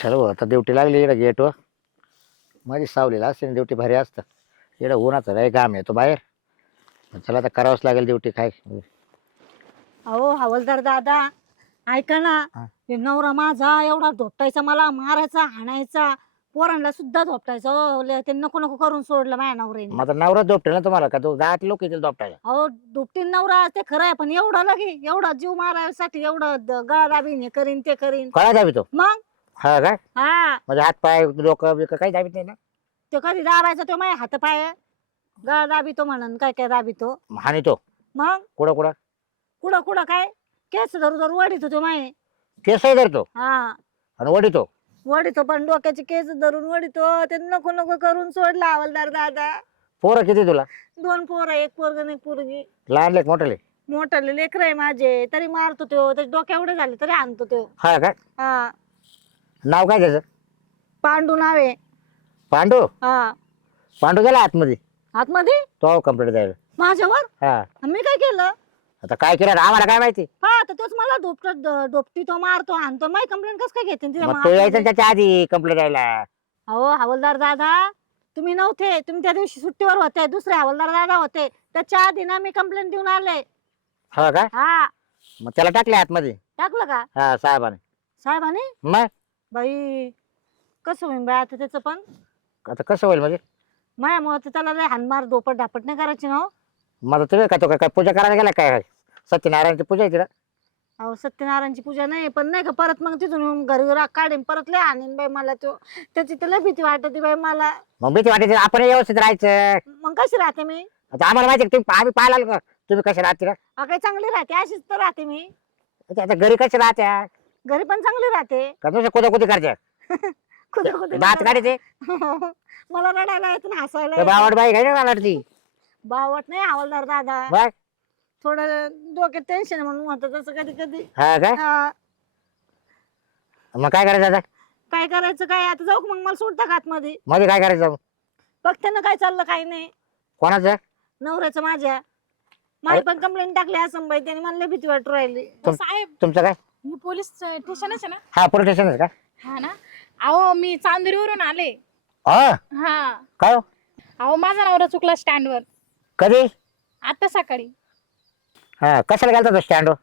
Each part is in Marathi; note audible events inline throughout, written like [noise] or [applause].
चल भाऊ आता ड्युटी लागली इकडं गेटवर माझी सावलीला असते ना ड्युटी भारी असतं. इकडं उन्हाचं लय काम येतो बाहेर. चला आता करावंच लागेल ड्युटी काय? अहो हवलदार दादा ऐका ना. हा. नवरा माझा एवढा धोपटायचा मला मारायचा हाणायचा. पोरांना सुद्धा धोपटायचा हो लय ते नको नको करून सोडलं माझ्या नवऱ्याने. माझा नवरा झोपटेल ना तुम्हाला का? तो दहा लोक येतील झोपटायला अहो दुपटीन नवरा ते खरं आहे पण एवढं लगे एवढा जीव मारायसाठी एवढं द- गळा दाबीन हे करीन ते करीन. कळा दाबी तो. मग? हा का? हा. म्हणजे हात पाय डोकं बिकं काही दाबीत नाही ना? तो कधी दाबायचा तो माझ्या हात पाय. गळा दाबितो म्हणून काय काय दाबितो. हानी तो? मग? कुठं कुठं कुठं कुठं काय? केस धरू धरू वडितो तो माय. केसही धरतो? हा. आणि वडितो वडितो पण डोक्याचे केस धरून वडितो ते नको नको करून सोडला हवलदार दादा. पोरं किती तुला? दोन पोर एक पोरग आणि एक पोरगी. लहान लेख मोठे लेख मोठाले लेकर आहे माझे. तरी मारतो तो. त्याचे डोक्या एवढे झाले तरी आणतो तो. हा का? हा. नाव काय त्याचं? पांडू नावे. पांडू? हा. पांडू गेला आतमध्ये? आतमध्ये? तो कंप्लीट जाईल माझ्यावर? हा. मी काय केलं? आता काय केलं आम्हाला काय माहिती? हा तर तोच मला डोपट डोपटी तो मारतो आणतो माझी कंप्लेंट कस काय घेते? मग तो यायचा? त्याच्या आधी कंप्लीट जायला अहो हवलदार दादा तुम्ही नव्हते. तुम्ही त्या दिवशी सुट्टीवर होते दुसरे हवलदार दादा होते. त्याच्या आधी ना मी कंप्लेंट देऊन आले. हा का? हा. मग त्याला टाकले आतमध्ये? टाकलं का? हा साहेबाने. साहेबांनी? मग? बाई कसं होईन बाई आता त्याचं पण? आता कसं होईल म्हणजे? मायामुळे तर त्याला लय हानमार दोपट डापट नाही करायची ना हो. माझं तुम्ही का तो काय काय पूजा करायला गेला काय? सत्यनारायणची पूजा आहे तिला. अहो सत्यनारायणची पूजा नाही पण नाही का परत मग तिथून येऊन घरी रा- काढीन परत लय हाणीन बाई मला तो. त्याची तर लय भीती वाटते बाई मला. मग भीती वाटायची आपण व्यवस्थित राहायचं. मग कशी राहते मी? आता आम्हाला माहिती आहे का तुम्ही आम्ही पाहिला का? तुम्ही कसे राहते अहो, काही चांगली राहते अशीच तर राहते मी. आता घरी कसे राहत्या? घरी पण चांगली राहते. का कुदा कुदी खुदे भात काढायचे? [laughs] मला रडायला येत ना हसायला येतं. बावड बाई काय मला ती. बावट नाही हवलदार दादा. बघ थोडं डोक्यात टेन्शन म्हणून होतं तसं कधी कधी. हा काय हा, मग काय करायचं आता? काय करायचं काय? आता जाऊ का मग? मला सोडता का आतमध्ये? मध्ये काय करायचं बघते ना काय चाललं काय नाही. कोणाचं? नवऱ्याचं माझ्या. माझी पण कंप्लेंट टाकली असं बाई त्याने मला लय भीती वाटू राहिली. तुम- साहेब. तुमचं काय? मी पोलीस स्टेशनच आहे ना? हा पोलीस स्टेशन का? हा ना? अहो मी चांदुरीवरून आले. हा? हा. काय हो? अहो माझा नवरा चुकला स्टँडवर. कधी? आता सकाळी. हा कशाला गेलता तो स्टँडवर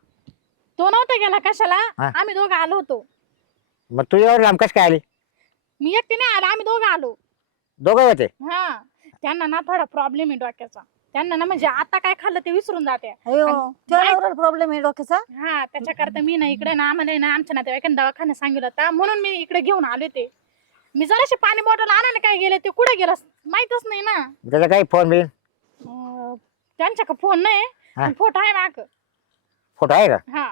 तो नव्हता गेला कशाला? हा. आम्ही दोघं आलो होतो. मग तू एवढी लांब कशी काय आली? मी एकटी नाही आलो आम्ही दोघं आलो. दोघं होते? हा. त्यांना ना थोडा प्रॉब्लेम आहे डोक्याचा. त्यांना ना म्हणजे आता काय खाल्लं ते विसरून जाते. अयो प्रॉब्लेम आहे डोक्याचा. हा त्याच्याकरता मी ना इकडे ना आम्हाला ना आमच्या नातेवाईकांना दवाखाना सांगितलं होता. म्हणून मी इकडे घेऊन आले ते. मी जराशी पाणी बॉटल आणायला काय गेले ते कुठे गेलं माहितच नाही ना. त्याचा काही फोन बिन? अं, त्यांच्या का फोन नाही. हा. फोटो आहे माग. फोटो आहे का? हा.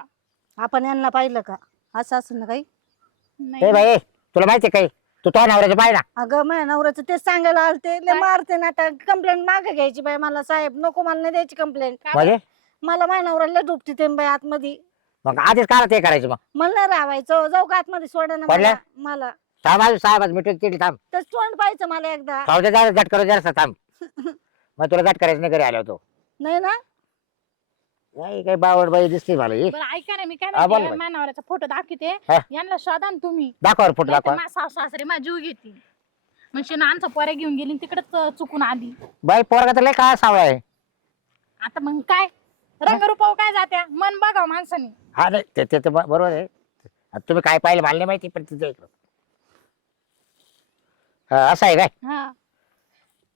आपण यांना पाहिलं का? असं असं ना काही? ए नाही बाई तुला माहिती आहे काही? तू तो नवऱ्याचं पाय ना अगं माझ्या नवऱ्याचं तेच सांगायला आलते. लय काय? मारते ना आता. कंप्लेंट मागे घ्यायची बाई मला साहेब. नको मला नाही द्यायची कंप्लेंट का म्हणजे? मला माझ्या नवऱ्याला डुबती ते बाई आतमध्ये. मग आधीच काला ते करायचं मग? मला नाही राहायचं जाऊ का आतमध्ये? सोडा ना? मला. मला. थांब आज साहेब आज मिटून तिथे थांब. तेच तोंड पाहायचं मला एकदा. खाऊ दे जा गट करू जरा थांब. [laughs] मग तुला गट करायचं नाही घरी आलो होतो. नाही ना? नाही काही बावड बाई दिसते मला ही. बरं ऐका ना मी काय हा, बोल म्हणते बाई. माझ्या नवऱ्याचा फोटो दाखवते. हा. यांना शोधा ना तुम्ही. दाखव रे फोटो दाखव. माझा सासू सासरे माझा जीव घेतील. म्हणजे ना आमचा पोऱ्या घेऊन गेली तिकडच चुकून आली. बाई पोरगा तर लय काय सावळा आहे. आता मग काय? रंगरूपाव काय जात्या? मन बघाव माणसाने. हा नाही ते ते ब- बरोबर आहे. आता तुम्ही काय पाहिलं मला नाही माहिती पण तिथे इकडं हा, असं आहे काय? हा.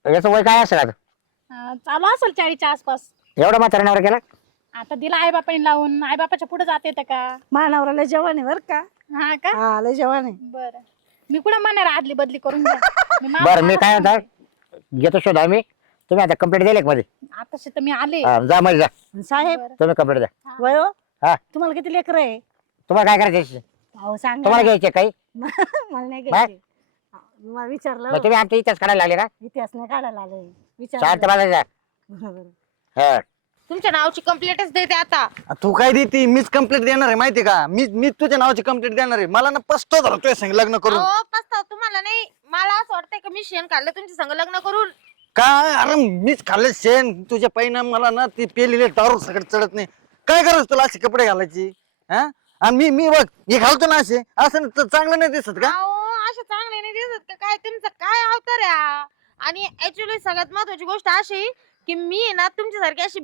याचं वय काय असेल आता? अं, चालू असेल चाळीच्या आसपास. एवढं म्हातारा नवरा केला? आता दिला आई बापाने लावून. आई बापाच्या पुढे जाते का? माझ्या नवऱ्याला जेवण आहे बरं का. हा का? हा लय जेवण आहे. बर. मी कुठं म्हणणार आदली बदली करून द्या. मी [laughs] मा- बरं मी काय म्हणता घेतो शोध आम्ही. तुम्ही आता कंप्लीट दिले का मध्ये. आताशी तर मी आले. हा, जा मध्ये जा. आणि साहेब बरं. तुम्ही कंप्लीट द्या. वयो हा. तुम्हाला किती लेकर आहे? तुम्हाला काय करायचं याची? अहो सांगा तुम्हाला. घ्यायचे काही? [laughs] मला नाही घ्यायची. हा, मला विचारलं मग तुम्ही आमच्या इथेच काढायला लागले ना? इतिहास नाही काढायला आलोय शांत विचार. हा. तुमच्या नावची कंप्लेंटच देते आता. तू काय देते? मीच कंप्लेंट देणार आहे माहिती का? मी मी तुझ्या नावाची कंप्लेंट देणार आहे. मला ना पस्तो झाला तुझ्या संग लग्न करून. अहो पस्ताव तुम्हाला नाही. मला असं वाटतंय की मी शेण काढलं तुमच्या संग लग्न करून? काय अरे मीच खाल्लं शेण. तुझ्या परिणाम मला ना ती पेलेले दारू सगळं चढत नाही. काय करायचं तुला असे कपडे घालायची? हा? आणि मी मी बघ हे घालतो ना असे. असं न- तर चांगलं नाही दिसत का? अहो काय तुमचं काय अवतार आहे हा? आणि ऍक्च्युली सगळ्यात महत्वाची गोष्ट अशी की मी आहे ना तुमच्यासारखी अशी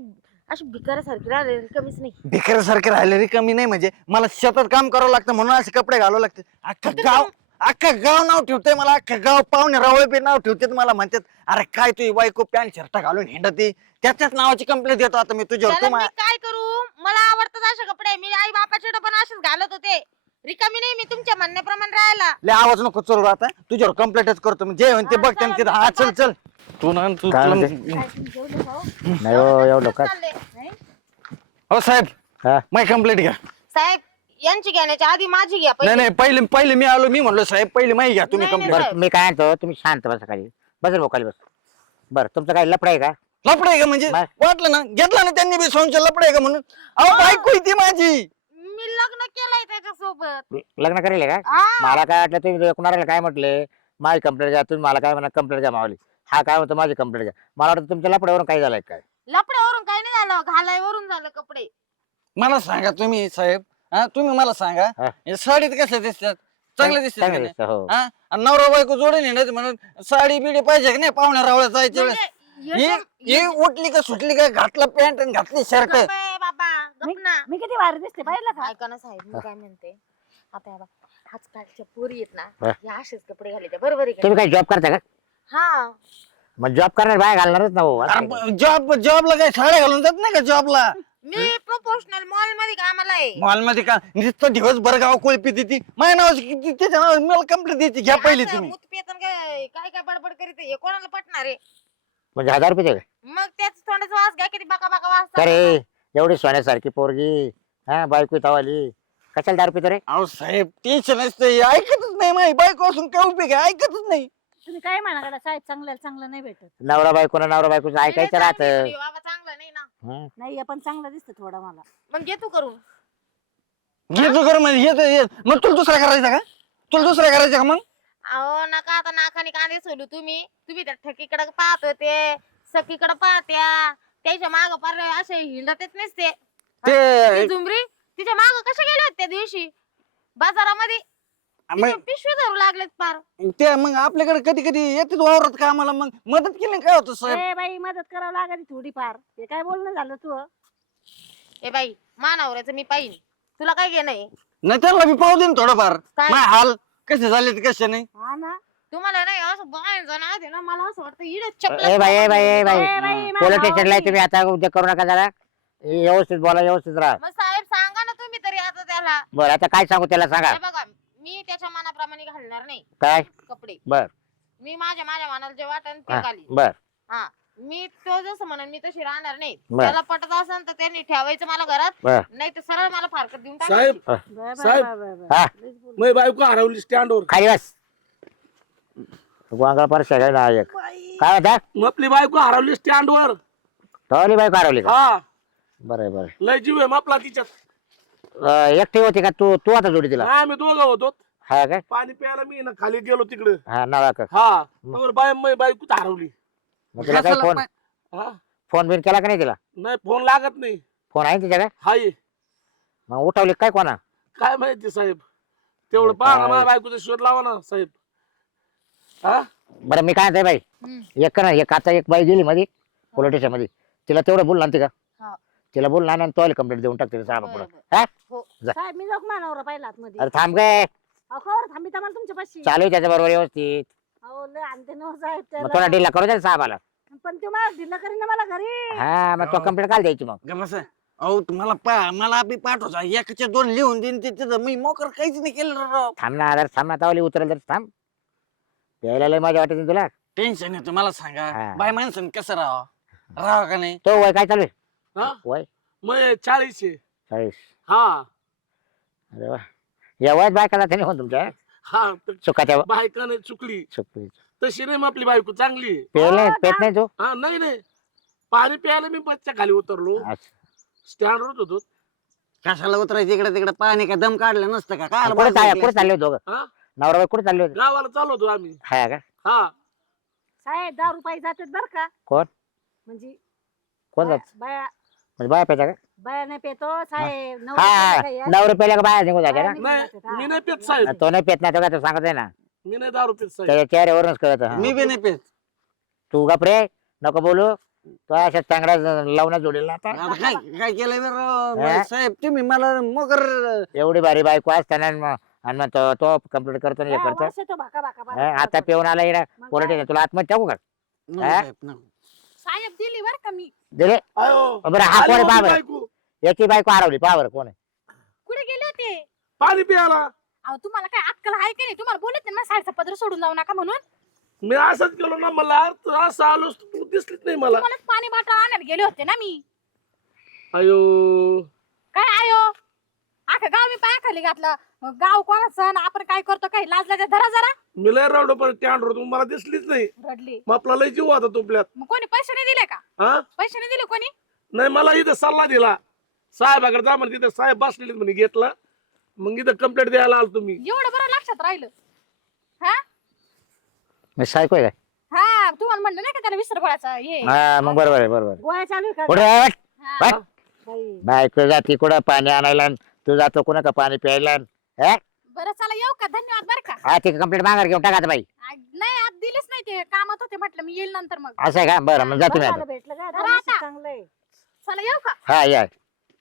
अशी भिकाऱ्यासारखी राहिलेली कमीच नाही. भिकाऱ्यासारखे राहिले रे कमी नाही म्हणजे मला शेतात काम करावं लागतं म्हणून असे कपडे घालावं लागते. अख्खं गाव अख्खं गाव नाव ठेवतंय मला अख्खं गाव पाहुणे रावळे बी नाव ठेवतात मला म्हणतात अरे काय तुझी बायको पॅन्ट शर्ट घालून हिंडती? त्याच्याच नावाची कंप्लेंट देतो आता मी तुझ्यावर. त्याला तू मी काय करू? मला आवडतात असे कपडे. मी आई बापाचे पण असेच घालत होते. रिकामी नाही मी तुमच्या म्हणण्याप्रमाणे राहायला. लय आवाज नको चल आता. तुझ्यावर कंप्लेंटच करतो मी. जे होईन ते हा, बघ त्यांनी तिथं हा चल चल. तू ना तू काय तुला-? काय हो? नाही हो एवढं? हो साहेब हा. कंप्लेंट घ्या. साहेब यांची घेण्याच्या आधी माझी घ्या नाही पहिले. नाही पहिले पहिले मी आलो मी म्हणलो साहेब पहिले माही घ्या तुम्ही नाही, नाही, कंप्लेंट बरं मी काय म्हणतो तुम्ही शांत बसा खाली. बस रे खाली बस. बरं तुमचं काय लपड आहे का? लपडे का म्हणजे? बाय. वाटलं ना घेतलं ना त्यांनी बी संशय लपडे का म्हणून? अहो बायको आहे ती माझी. मी लग्न केलंय त्याच्यासोबत. लग्न करेल का. मला काय वाटलं तुम्ही कुणाला काय म्हटले? माझी कंप्लेंट घ्या तुम्ही मला काय म्हणा कंप्लेंट घ्या मावली हा काय म्हणतो माझी कंप्लेंट घ्या. मला वाटतं तुमच्या लपड्यावरून काय झालंय काय? लपड्यावरून काही नाही झालं घालायवरून झालं कपडे. मला सांगा तुम्ही साहेब. हा तुम्ही मला सांगा. हा. हे साडीत कसे दिसतात? चांगले दिसतात का चांगलं नाही? दिसतं, हो. हा? आणि नवरा बायको जोडे नाही म्हणून साडी बिडी पाहिजे की नाही? पाहुण्या रावळ्या जायच्या वेळेस. म्हणजे ही येतं- ही उठली का सुटली का? घातलं पॅन्ट आणि घातली शर्ट गप्प आहे बाबा गप ना. मी किती भारी दिसते पाहिलं का? ऐका ना साहेब मी काय म्हणते? आता या बा आजकालच्या पोरी आहेत ना हा. या असेच कपडे घालायचे बरोबर आहे का तुम्ही काय जॉब करता का? हा. मग जॉब करणार बाय घालणारच ना हो असं काय? जॉब जॉबला काय साड्या घालून जात नाही का जॉबला मी प्रोफेशनल मॉलमध्ये कामाला आहे. मॉलमध्ये का? नुसतं दिवसभर गाव कोळपी देते. माझ्या नावाची किती त्याच्या नावाची मला कंप्लेंट द्यायची घ्या पहिली असं तुम्ही. मूत पेतन काय काय काय बडबड करीत आहे, हे कोणाला पटणार आहे? म्हणजे हजार रुपये मग त्याच तोंडाचा वास घ्या किती बाका बाका वास का रे चालतो. एवढी सोन्यासारखी पोरगी. हा बायको तवाली कशाला दारू पितो रे? अहो साहेब टेन्शन असतं. ऐकतच नाही माझी बायको असून काय उपयोग आहे? ऐकतच नाही. तुम्ही काय म्हणा गड्या साहेब चांगल्या चांगलं नाही भेटत. नवरा बायको नवरा बायकोचं ऐकायचं राहत. नाही, बाबा चांगलं नाही ना. नाही हे पण चांगलं दिसतं थोडं मला. मग घे तू करून. घेतो कर म्हणजे येत येत. मग तुला दुसरा करायचा का? तुला दुसरा करायचा का मग? अहो नका आता नाकाने कांदे सोडू तुम्ही. तुम्ही त्या ठकीकडे पाहत होते सखीकडे पाहत्या. त्याच्या माग पार असे हिंडतच नसते. ती ते झुमरी तिच्या माग कशा गेल्या होत्या त्या दिवशी? बाजारामध्ये. मग धरू लागलेत पार ते मग आपल्याकडे कधी कधी येतात वावरात का आम्हाला मग मदत केली काय होतं साहेब? ए बाई मदत करावं लागत थोडीफार. हे काय बोलणं झालं तू ए बाई मानावऱ्याचं मी पाहिन. तुला काय घेणं आहे? नाही त्याला मी पाहू दे ना थोडंफार. काय? हाल कसे झाले ते कसे नाही? हा ना? तुम्हाला नाही असं बघायचं ना ते ना मला असं वाटतं ए चपला ए बाई ए बाई. ए बाई, माझा पोलीस स्टेशनला तुम्ही आता उद्या करू नका जरा. व्यवस्थित बोला व्यवस्थित राहा. मग साहेब सांगा ना तुम्ही तरी आता त्याला. बरं आता काय सांगू त्याला सांगा. हे बघा मी त्याच्या मनाप्रमाणे घालणार नाही. काय? कपडे. बर. मी माझ्या माझ्या मनाला जे वाटन ते हा, घालीन. बर. हा. मी तो जसं म्हणन मी तशी राहणार नाही. बर. त्याला पटत असेल तर त्यांनी ठेवायचं मला घरात. बर. नाही तर सरळ मला फारकत देऊन साहेब टाकायची बर, बर, साहेब. बर, बर, बर. हा. लईच बोल- मी बायको हरवली स्टँडवर. खाली बस. वांगळा परत काय नायक काय होता मग आपली बायको हरवली स्टँडवर. तवली बायको हरवली का? हा. बरं आहे, बरं. आहे. लय जीव आहे मापला तिच्यात. अं, एकटी होती का? तू तू आता जोडी तिला? हा, आम्ही दोघं होतो. हा काय पाणी प्यायला मी ना खाली गेलो तिकडे. हा नवा कर हा तर बाय मै बायको हरवली? मग तिला काय फोन हा? फोन बिन केला का नाही तिला? नाही फोन लागत नाही. फोन आहे तिच्या काय हाय. मग उठवली काय कोणा? काय माहिती साहेब? तेवढं पहा ना माझ्या बायकोचा शोध लावा ना साहेब. हा? बरं मी काय म्हणते बाई? हम्म. एक ना एक आता एक बाई गेली मध्ये पोलीस स्टेशनमध्ये तिला तेवढं बोल ना का हा. तिला बोल ना आणि तो कंप्लेंट देऊन टाक तिला सांगा बरं, पुढं हा? साहेब मी मानावर पाहिला अरे थांब काय अहो खबर तुमच्या पाशी चालू आहे त्याच्या बरोबर व्यवस्थित. अहो लय आणते ना हो साहेब मग थोडा त्याला डिल्ला करू द्या साहेबाला? पण ते मला दिलं करीन ना मला घरी. हा मग तो कंप्लेंट काल द्यायची मग. अहो तुम्हाला पा मला बी पाठवचा एकाच्या दोन लिहून देईन ते तिथं. मी मोकर काहीच नाही केलं राव. थांब ना आधार थांब ना तावली उतरेल तर थांब. प्यायला लय मजा वाटत ना तुला. टेन्शन येतं मला सांगा. हा. बाय माणसाने कसं राहावं राहावं का नाही? तो वय काय चालू आहे? हा? वय? मग चाळीस आहे. चाळीस. हा. अरे वा. या वयात बायकाला त्याने हो तुमच्या हा? तर सुखाच्या बायकाने चुकली. सुख तशी नाही मग आपली बायको चांगली. आहे. पेले पेत नाही तू? हा नाही नाही. पाणी प्यायला मी बच्च्या खाली उतरलो. अच्छा. स्टँडवरच होतो. कशाला उतरायचं? इकडे तिकडे पाणी का दम काढलं नसतं का? काय कुठे चाल कुठे चालले होते दोघं? हा? नवरा कुठे चालले होते? गावाला चाललो होतो आम्ही. हा का? हा. साहेब दहा रुपये जातात बर का? कोण? म्हणजे कोण जात? बाया म्हणजे बाया पेता का? बाया नाही पेतो साहेब. हा हा नऊ रुपयाला का बाया निघून जाते ना? नाही मी नाही पेत साहेब. तो नाही पेत नाही तो काय तो सांगत आहे ना? मी नाही दारू पित साहेब. त्याच्या चेहऱ्यावरूनच कळत मी बी नाही पेत. तू गपरे नको बोलू. तो अशा चांगला लावणं जोडेल ना आता. आता काय काय केलंय बरं? हा? साहेब तुम्ही मला मगर एवढी भारी बायको असताना आणि मग- आणि मग तो- तो कंप्लीट करतो आणि हे करतो. वर्ष तो भाका भाका हा, भाका आता पिऊन आला मग काय? तुला आत्महत्या टाकू का? हा? साहेब. साहेब दिली बर का मी. दिले? आयो बरं हा आली कोण पहा बरं बायको. याची बायको हरवली पहा बरं कोण आहे? कुठे गेले होते? पाणी प्यायला. अहो तुम्हाला काय अक्कल आहे की नाही? तुम्हाला बोलत ना साडीचा पदर सोडून जाऊ नका म्हणून. मी असंच केलो ना मला अर्थ असं आलोच तू दिसलीच नाही मला. तुम्हालाच पाणी बाटल आणायला गेले होते ना मी. अयो. काय आयो? अख्खा गाव मी पायाखाली घातलं. मग गाव कोणाचं आणि आपण काय करतो? काही लाज लाजा धरा जरा. मी लय रडलो पण स्टँड वर मला दिसलीच नाही. रडली. मग आपला लय जीव होता तुपल्यात. मग कोणी पैसे नाही दिले का? हा? पैसे नाही दिले कोणी? नाही मला इथं सल्ला दिला. साहेबाकडे जा म्हणजे तिथं साहेब बसलेले म्हणे घेतलं. मग इथं कंप्लेंट द्यायला आलो तुम्ही. एवढं बरं लक्षात राहिलं. हा? मी आहे हा तुम्हाला म्हणलं नाही का त्याला विसर गोळ्याचा हे? हा मग बरोबर आहे बरोबर आहे. गोळ्या चालू आहे का? कुठे आहे? हा. बाई. जाती कुठं पाणी आणायला आणि तू जातो कुणा का पाणी प्यायला हा? बरं चला येऊ का? धन्यवाद बरं का? हा ती कंप्लीट माघार घेऊन टाका आता बाई. आ, नाही आज दिलेच नाही ते. कामात होते म्हटलं मी येईल नंतर मग. असं आहे का? बरं मग जा बरं तुम्ही आता. भेटलं. चांगलं आहे. चला येऊ का? हा या.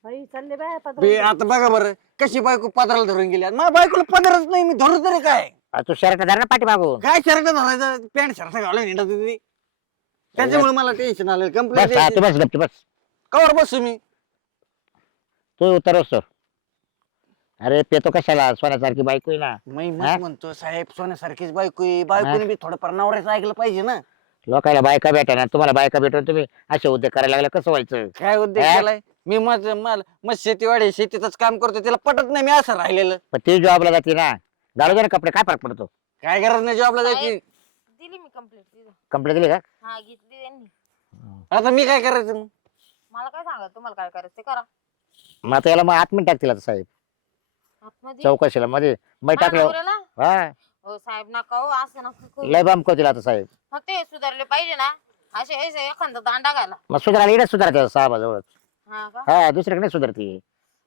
बाई चालले बाय बे, पत्र आता बघा बरं कशी बायको पदराला धरून गेली. माझ्या बायकोला पदरच नाही मी धरू तरी काय? आ, तू शर्ट धर ना पाठी मागून काय शर्ट धरायचं? पॅन्ट शर्ट घालून हिंडत होती ती. त्याच्यामुळे मला टेन्शन आलं. बस हा, तू कंप्लेंट बस गपची बस. कवर बसू मी? तू उतर सर. अरे पेतो कशाला? सोन्यासारखी बायको आहे ना. मी हा? मग म्हणतो साहेब सोन्यासारखीच बायको आहे. बायकोने बी थोडंफार नवऱ्याचं ऐकलं पाहिजे ना. लोकायला बायका भेटा ना तुम्हाला बायका भेटून तुम्ही असे उद्योग करायला लागले कसं व्हायचं? काय उद्योग हा? केलाय? मी मग मग मग शेतीवाडी शेतीतच काम करतो तिला पटत नाही मी असं राहिलेलं. पण ती जॉबला जाते ना. घालू दे ना कपडे काय फरक पडतो? काय गरज नाही जॉबला जायची. दिली मी कंप्लेंट दिली. का? हा घेतली त्यांनी. आता मी काय करायचं मग? मला काय सांगा तुम्हाला काय करायचं ते करा. मग आता याला मग आत्मी टाकतील आता साहेब. आतमध्ये? चौकशीला मध्ये मै टाकलं? हा. हो साहेब नका हो असं नका करू. लय तिला आता साहेब. फक्त हे सुधारले पाहिजे ना. असे असे एखादा दांडा घाला. मग सुधारायला इकडे सुधारते साहेबाजवळ हा का? हा दुसरीकडे नाही सुधारते.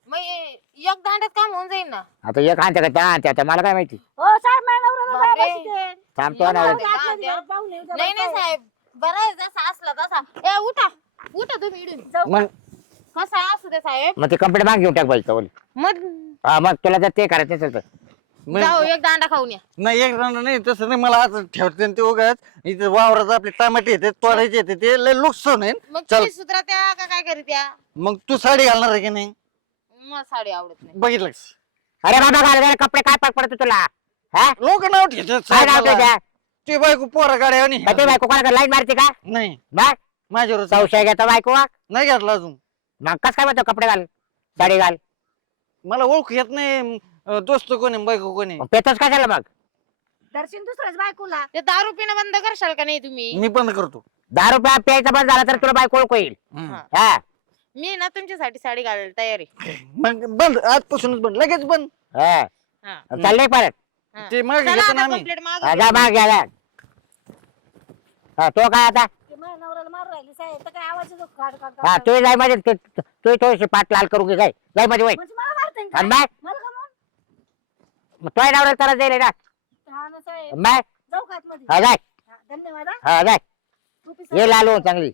मग हे एक दांड्यात काम होऊन जाईल ना. आता एक आणते का त्या आणते आता मला काय माहिती? हो साहेब माझ्या नवऱ्याला बाया बापरे. बसू दे. थांबतो ना आतमध्ये द्या. येऊ द्या नाही नाही बाई. साहेब. बरं आहे जसा असला तसा. ए उठा. उठा तुम्ही इडून. जाऊ मग? कसा असू दे साहेब. मग ते कंप्लेट माग घेऊन टाक पाहिजे मग हा मग तुला जर ते करायचं असेल तर. एक दांडा खाऊन या. नाही एक जण नाही तसं नाही मला आता ठेवते ते उगाच. इथे वावरात आपले टमाटे येते तोडायचे येते ते लय नुकसान आहे. मग चल. तुम्ही सुधरा त्या का काय करीत या? मग तू साडी घालणार आहे की नाही? मला साडी आवडत नाही. बघितलं अरे बाबा घाल कपडे काय फरक पडतो तुला? हा? लोक नाव ठेवतात काय नाव. तुझ्या ती बायको पोरा गाड्या आणि मग ते बायको कोणाकडे लाईन मारते का? नाही. बघ माझ्यावर संशय घेतो बायको. नाही घातला अजून. मग कस काय म्हणतो कपडे घाल साडी घाल. मला ओळख येत नाही अं, दोस्त कोणी बायको कोणी मग पेतोच कशाला मग दर्शन दुसऱ्याच बायकोला ते दारू पिणं बंद करशाल का नाही तुम्ही मी बंद करतो दहा रुपया प्यायचा बंद झाला तर तुला बायको ओळख हम्म. हा मी ना तुमच्यासाठी साडी घालायला तयार आहे मग बंद आजपासूनच बंद लगेच बंद हा हा. चाललंय परत हा. ते मग चला घेतो ना आता आम्ही हा, जा माग घ्या जा. हा तो काय आता ते माझ्या नवऱ्याला मारू राहिली साहेब तर काय आवाज येतो काढ काढ हा काढ. तू जाय माझे तू तू थोडीशी पाठ लाल करू घे जाय जाय माझे वय म्हणजे मला मारते आणि बाय मला का? मग? तोय नावर तर जाईल ना. हा ना साहेब. बाय जाऊ का आतमध्ये? हा जाय. हा, धन्यवाद हा. हा जाय. ये साहेब. लाल हो चांगली.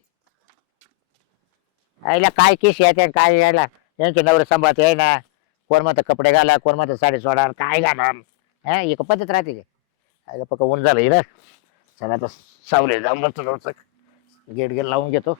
आईला काय केस यायचे काय यायला? यांचे नवरे सांभाळते आहे ना. कोण म्हणतं कपडे घाला कोण म्हणतं साडी सोडा काय घाला? हा एक पद्धत राहते का आईला पक्का ऊन झालं ना. चला आता सावले जाऊन बसतो गेट गेट लावून घेतो.